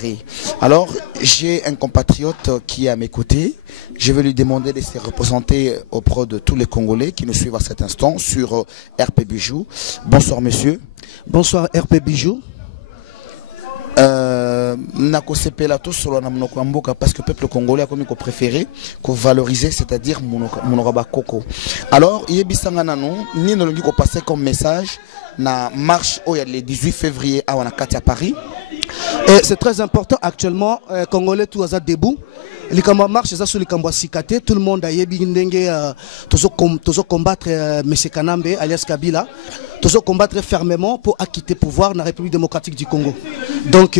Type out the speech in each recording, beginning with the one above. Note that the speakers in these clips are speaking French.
patrie. Alors, j'ai un compatriote qui est à mes côtés. Je vais lui demander de se représenter auprès de tous les Congolais qui nous suivent à cet instant sur RP Bijou. Bonsoir monsieur. Bonsoir RP Bijou. Parce que le peuple congolais a comme préféré qu'on valoriser, c'est-à-dire mon Koko. Alors, il y a ni nous passer comme message na marche le 18 février à Paris. Et c'est très important actuellement, Congolais tout à debout. Les Cambouis marchent sur les Cambouis cicatés. Tout le monde a combattre M. Kanambe alias Kabila. Toujours combattre fermement pour acquitter le pouvoir dans la République démocratique du Congo. Donc,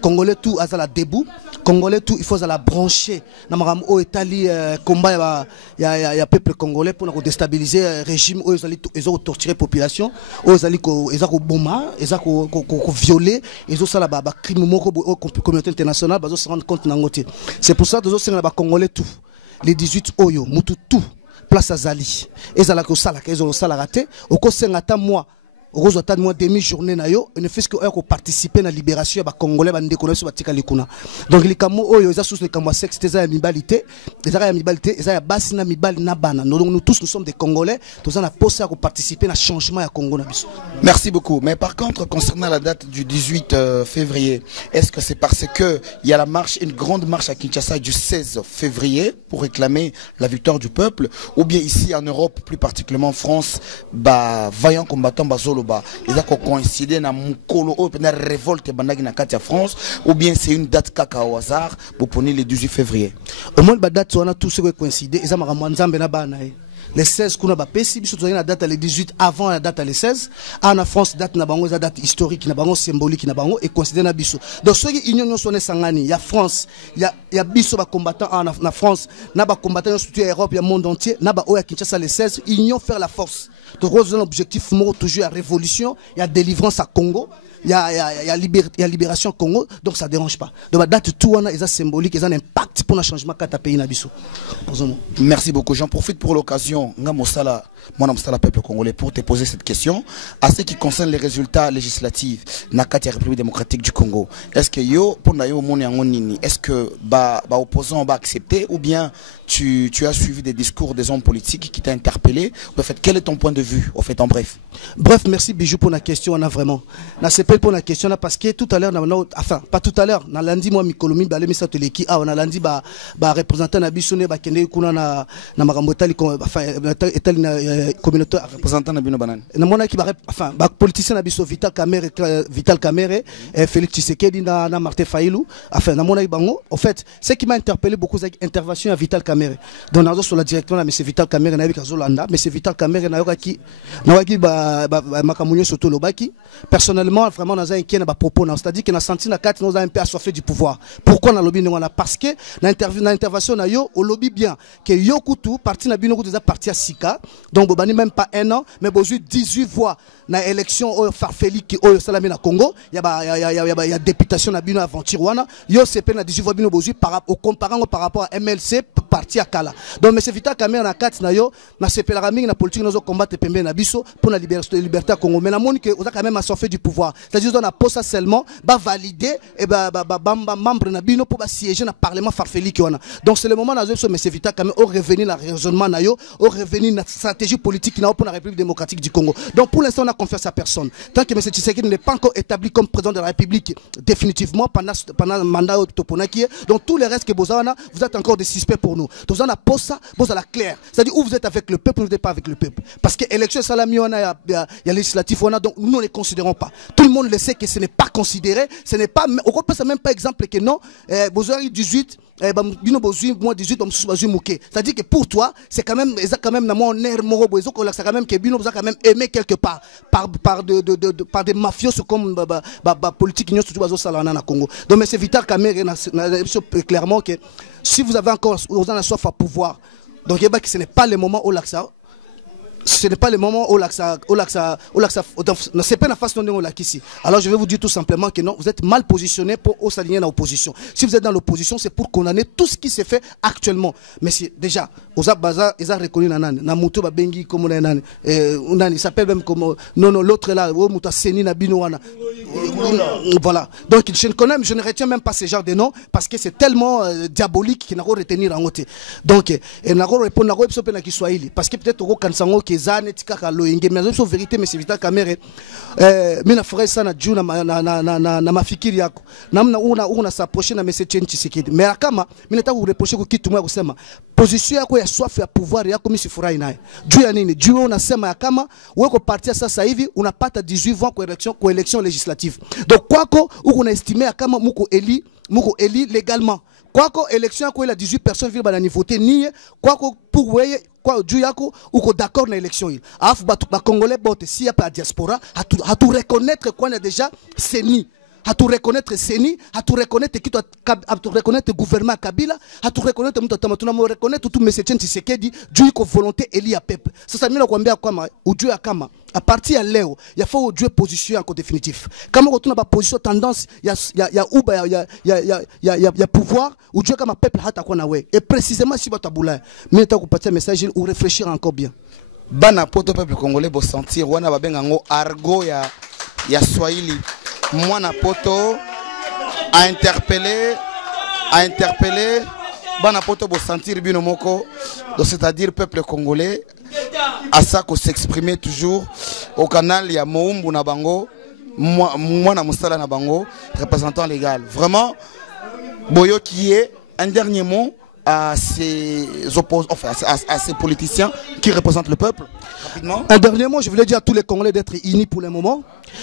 Congolais tout à la debout. Congolais tout, il faut la brancher. Dans le Italie, combat, il y a peuple congolais pour déstabiliser le régime, ils ont torturé la population, ils ont bomba, ils ont violé, ils ont fait des crimes moraux la communauté internationale, ils se rendent compte. C'est pour ça que nous avons Congolais tout. Les 18 Oyo, Moutou tout, place à Zali. Ils ont raté, au cours de mois. Au demi-journée, ne fait que participer à la libération des Congolais. Donc, les Camo, ils ont les Camo sexe, ils ont la mibalité, ils ont la mibalité, ils ont la basse na mibal na bana. Donc, nous tous, nous sommes des Congolais, nous avons la possibilité de participer à changement à Congo. Merci beaucoup. Mais par contre, concernant la date du 18 février, est-ce que c'est parce qu'il y a la marche, une grande marche à Kinshasa du 16 février pour réclamer la victoire du peuple, ou bien ici en Europe, plus particulièrement en France, vaillant combattant Bazolo? Ils ont coïncidé dans la révolte de France, ou bien c'est une date caca au hasard pour prendre le 18 février. Au moins, la date, on a tous coïncidé. Ils ont les 16 qu'on a pessi biso la date le 18 avant la date le 16 en France date na bango date historique na bango symbolique na bango et considéré na biso donc ceux qui union sonné sangani ya France ya biso ba combattant en France na ba combattant surtout Europe ya monde entier na ba oya Kinshasa le 16 union faire la force donc on a l'objectif toujours la révolution la délivrance à Congo. Il y a libération Congo, donc ça ne dérange pas. Donc la date tout est symbolique, il y a un impact pour le changement de pays. Merci beaucoup. J'en profite pour l'occasion, moi peuple congolais, pour te poser cette question. À ce qui concerne les résultats législatifs de la République démocratique du Congo, est-ce que est-ce que opposants va accepter ou bien tu as suivi des discours des hommes politiques qui t'ont interpellé? En fait, quel est ton point de vue, au fait, en bref? Bref, merci Bijou pour la question. On a vraiment. Pour la question là parce que tout à l'heure, enfin pas tout à l'heure, on a lundi moi Mikolomi balé ça teleki on a lundi représentant na bisone ba kende kuna na marambotali enfin communauté représentant na bino banane na mona ki enfin politicien na biso Vital Kamerhe Félix Tshisekedi na Martin Fayulu enfin na mona bango en fait ce qui m'a interpellé beaucoup c'est l'intervention à Vital Kamerhe donc nazo sur la direction na monsieur Vital Kamerhe na bika Zolanda monsieur Vital Kamerhe na yoki makamunyo soto lobaki personnellement vraiment dans un qui n'a pas propos c'est-à-dire qu'on a senti la carte nous a un peu assoiffé du pouvoir. Pourquoi dans lobby nous on a parce que dans l'intervention na yo au lobby bien que yo kutu parti na bino déjà parti à Sika donc bobani même pas un an mais bozu 18 voix na élection au farfeli qui au salami na Congo il y a députation na bino aventure wana yo CP na 18 voix bino bozu par comparant par rapport à MLC parti à Kala donc monsieur Vital Kamerhe na carte na yo na CP la raming na politique nous combattre pembe na biso pour la liberté Congo mais na moni que on a quand même assoiffé du pouvoir. C'est-à-dire qu'on a posé seulement valider et membre na bino pour siéger dans le parlement farfeli qui on a. Donc c'est le moment où M. Vital Kamerhe au revenir dans le raisonnement nayo, au revenir dans la stratégie politique pour la République démocratique du Congo. Donc pour l'instant on a confiance à personne. Tant que M. Tshisekedi n'est pas encore établi comme président de la République définitivement pendant le mandat de Toponaki, donc tous les restes que vous êtes encore des suspects pour nous. Donc on a posé ça, vous à la claire. C'est-à-dire où vous êtes avec le peuple, vous n'êtes pas avec le peuple. Parce que l'élection salami on a il y a législatif on a donc nous ne les considérons pas. Tout le monde le sait que ce n'est pas considéré, ce n'est pas, on ne peut même pas exemple que non, Bozouari 18, moins 18, c'est-à-dire que pour toi, c'est quand même, dans mon air moro, c'est quand même que Bino quand même aimé quelque part, par des mafieux comme politique, surtout au Congo. Donc, M. Vital Kamerhe, clairement que si vous avez encore, vous avez la soif à pouvoir, donc ce n'est pas le moment où l'accès. ce n'est pas le moment où c'est pas la face dont on l'a ici. Alors je vais vous dire tout simplement que non, vous êtes mal positionné pour s'aligner dans l'opposition. Si vous êtes dans l'opposition, c'est pour condamner tout ce qui se fait actuellement. Mais c'est déjà, Oza Baza, ils ont reconnu Nanan, Namuto Babengi comme Nanan, il s'appelle même comme non l'autre là, Muta Seni Nabinoana. Voilà. Donc je ne retiens même pas ce genre de noms parce que c'est tellement diabolique qu'il n'a pas retenir en côté. Donc et n'a pas répondre n'a pas besoin qu'il soit il parce que peut-être au Kansango qui zane tika loyenge mais c'est vérité mais c'est vital caméra mina frère sana juu na mafikiri yako namna una s'approcher na message Tshisekedi mais kama mimi nataka kureprocher kwa kitu moja kusema position yako ya soif ya pouvoir yako mimi sifurahi naye juu ya nini juu unasema ya kama wewe partir sasa hivi unapata 18 voix kwa élection législative donc kwako uko na estimer kama muko eli légalement kwako élection yako ila 18 personnes vile bana voter ni kwako pour weye kwa juu yako uko d'accord na élection hii alafu ba congolais bote si ya pa diaspora hatu reconnaître qu'on a déjà seni hatu reconnaître seni hatu reconnaître kitu hatu reconnaître gouvernement Kabila hatu reconnaître mtu tuna mo reconnaître tout monsieur Tshisekedi juu iko volonté eli ya peuple sasa mimi nakwambia kama ujue ya kama à partir ya leo il faut ujue position yako définitif kama uko tuna ba position tendance ya uba ya pouvoir ujue kama peuple hata kwa na we et précisément si batabula mimi nitakupatia message ou réfléchir encore bien bana poto peuple congolais bo sentir wana babenga ngo argot ya Swahili Mwana poto a interpellé bana poto bo sentir bino moko donc c'est-à-dire peuple congolais à ça qu'on s'exprimer toujours au canal ya Moumbu na bango mwana musala na bango représentant légal vraiment boyo qui est un dernier mot à ces opposants, enfin à ces politiciens qui représentent le peuple. Rapidement. Un dernier mot, je voulais dire à tous les Congolais d'être unis pour le moment.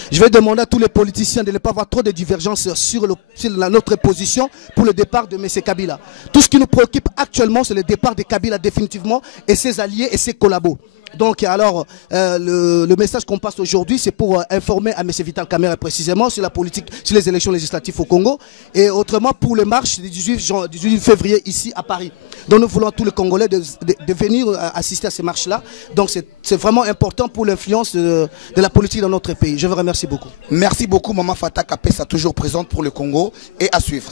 Je vais demander à tous les politiciens de ne pas avoir trop de divergences sur notre position pour le départ de M. Kabila. Tout ce qui nous préoccupe actuellement, c'est le départ de Kabila définitivement et ses alliés et ses collabos. Donc alors, le message qu'on passe aujourd'hui, c'est pour informer à M. Vital Kamerhe précisément sur la politique, sur les élections législatives au Congo et autrement pour les marches du 18 février ici à Paris. Donc nous voulons tous les Congolais de venir assister à ces marches-là. Donc c'est vraiment important pour l'influence de la politique dans notre pays. Je vous remercie beaucoup. Merci beaucoup Maman Fata Kapesa, toujours présente pour le Congo et à suivre.